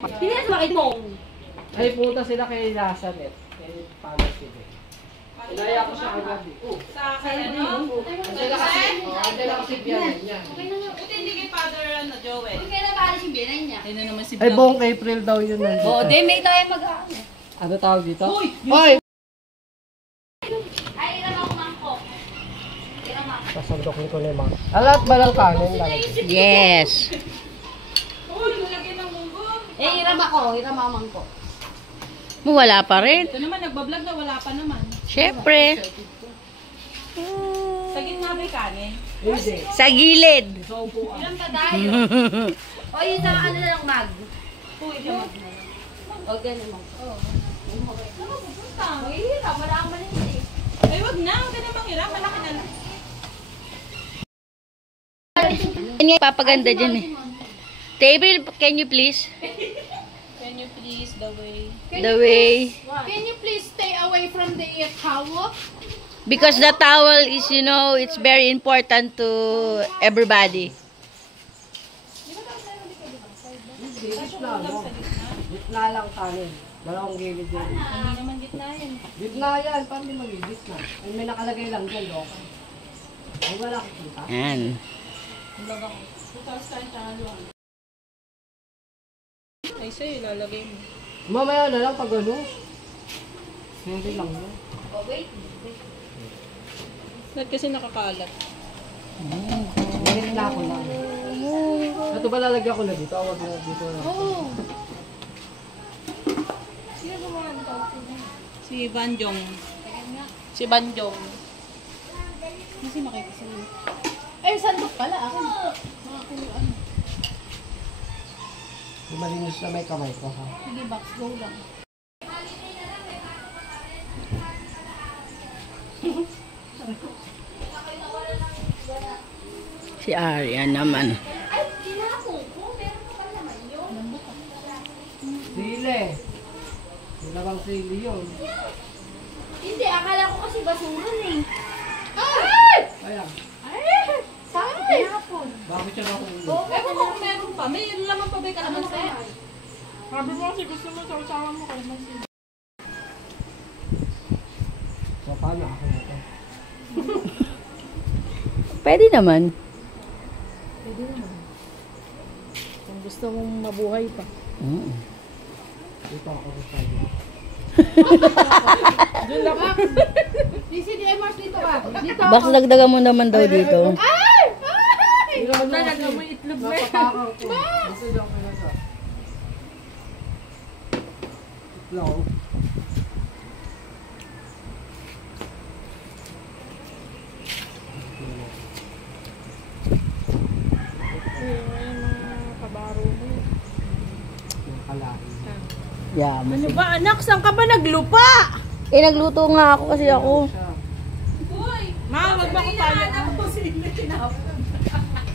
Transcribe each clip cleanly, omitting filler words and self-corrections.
Hindi na sumakit mo. Ay, punta sila kay Lazaret. Kay Father sila. Inaya ko siya agad eh. Sa akin, ano? Andiyan lang kasi biyanan niya. Buti hindi kay Father, Joel. Hindi kaya nabalas yung biyanan niya. Ayun na naman si Ay, buong April daw yun nandito. Oo, di may tayo mag-aano. Ano tawag dito? Uy! Hoy! Ay, iram ako mangkok. Iram ako. Pasandok ko na yung mga. Alat ba lang kanin? Yes. Uy, nalagyan ng munggo. Eh, iram ako mangkok. Wala pa rin. Ito naman, nagbablog na wala pa naman. Siyempre. Sa gitna may kanin. Hindi. Sa gilid. Iram pa tayo. O, yun sa ano na lang mag. Uy, ito mag. O, ganun mangkok. Ano pupunta? Uy, hiram. Wala akong malinis Ay, wag na. Huwag ka na manghirap. Malaki na lang. Yan nga papaganda dyan eh. Table, can you please? Can you please, the way? The way. Can you please stay away from the towel? Because the towel is, you know, it's very important to everybody. Gitna lang. Gitna lang kanin. Dalawang gilid yun. Hindi naman gitna yan. Gitna yan. Paano di magigitna? Ay, may nakalagay lang dyan, Loka. Ay, wala kita. Yan. Vlog ako. Bukas tayo channel. Ay, sa'yo, ilalagay mo. Mamaya na lang pag ano. Hindi lang yun. O, wait. Lahat kasi nakakalat. Gitna ko lang. Ito ba lalagyan ko na dito? Awag na dito na. Oo. Sino gumawa nito? Si Banjong. Si Banjong. Kasi makita sa'yo. Eh, sandok pala. Akin. Makakuluan. Malinis na may kamay ko ha. Sige, box. Go lang. Si Arya naman. Ay, tinapong ko. Meron pa pala naman yun. Sili. Wala bang sili yun? Hindi, akala ko kasi basuran eh. Ayan. Saan? Tinapon. Bakit siya nahuli? Ewan ko kung meron pa. May laman pa ba yung kalamansi? Sabi mo kasi gusto mo sa mo kalamansi. So, paano ako na ito? Pwede naman. Kung gusto mong mabuhay pa. Mm. Dito ako gusto dito. Doon lang. DCDMers dito ka. Dito. Baka dagdagan mo naman daw dito. Talaga mo itlog na. Napapakaw ko. Gusto niyo ako na sa. Itlog. Kabaro mo. Yung kalaki. Yeah. Ano ba anak? Saan ka ba naglupa? Eh, nagluto nga ako kasi ako. Ma, wag ba ko pala?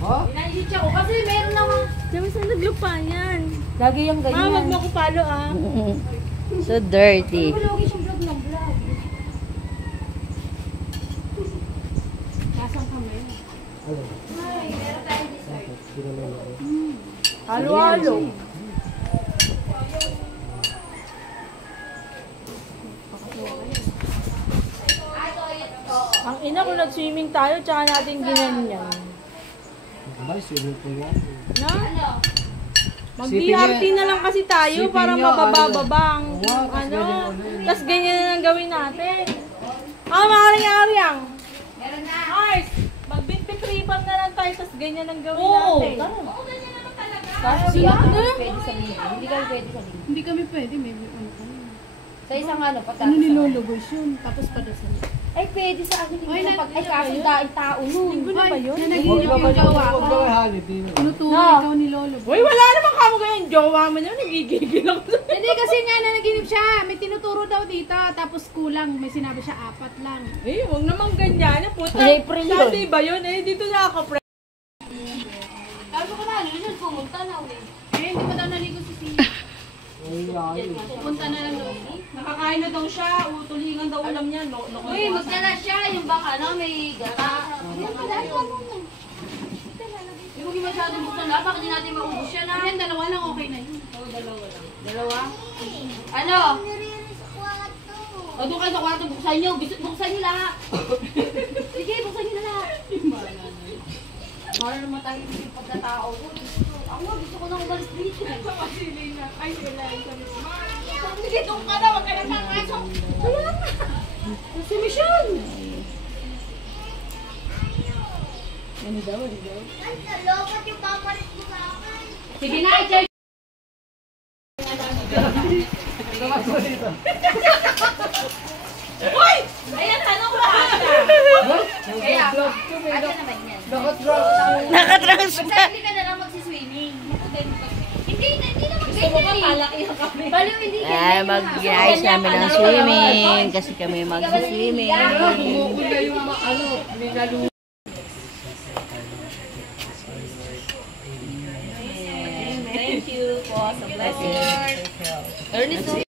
Oh? Inaisip ko kasi meron naman. Diyan saan naglupa yan? Lagi yung Ma, wag mo ko palo ah. Mm-mm. So dirty. Lagi siyang vlog ng vlog. Nasaan kami? Ano? Ay, meron tayong dessert. Sino na yun? Halo-halo. Ang ina ko nag-swimming tayo, tsaka natin ginanyan. Ba, swimming pool yan. Na? Ano? Mag-BRT na lang kasi tayo Sipin para niya, mabababang Wow, tas ano. ganyan ulit. Tapos ganyan na lang gawin natin. Maring-aring. Meron na. Mars, mag-bintik ribbon na lang tayo, tapos ganyan ang gawin Oo. natin. Oo, ganyan naman talaga. Kasi pwede sa linggo. Hindi kami pwede sa linggo. Hindi kami pwede. May ano kami. Sa isang ano, patatas. Ano nilolobos yun? Tapos padasal. Ay, pwede sa akin. Ay, Ay, kaso dahil tao nun. Linggo na ba yun? Nanaginip yung jowa ko. Huwag daw halip. Dino. Tinuturo No. ikaw ni Lolo. Uy, wala naman kamo ganyan. Jowa mo na, nagigigil ako. Hindi kasi nga nanaginip siya. May tinuturo daw dito. Tapos kulang. May sinabi siya 4 lang. Eh, huwag naman ganyan. Puta, Ay, April yun. Sunday ba yun? Eh, dito na ako, pre. Sabi ko na, yun, pumunta na ulit. Eh, hindi pa daw naligo si Sina. Ay, ay. Pupunta na lang daw. Nakakain na daw siya. Tulingan daw ulam niya. Uy, magdala siya. Yung baka, no, may gata. Yan pala, ano. Yung masyado buksan na, bakit di natin maubos siya na? Ayan, 2 lang okay na yun. Dalawa lang. Ano? O, doon kayo sa kwarto, buksan nyo. Buksan nyo lahat. Sige, buksan nyo na lahat. Para naman tayo yung pagkatao ko. Ako, gusto ko nang umalis dito. Ay, sila yung sabi ko. Sige, doon ka na. Huwag ka na kakasok. Wala na. Si Michelle. Ano daw? Sige na, i-check. Uy! Ayan, ano ko ata? Kaya, ano naman yan? Nakatransfer. Basta hindi ka na lang magsiswimming. Hindi na mag-ganyan eh. Baliw, hindi ganyan. Ay, mag-iayos namin ng swimming. Kasi kami mag-swimming. Bumukula yung ano, minalu. Thank you po sa blessing. Ernest,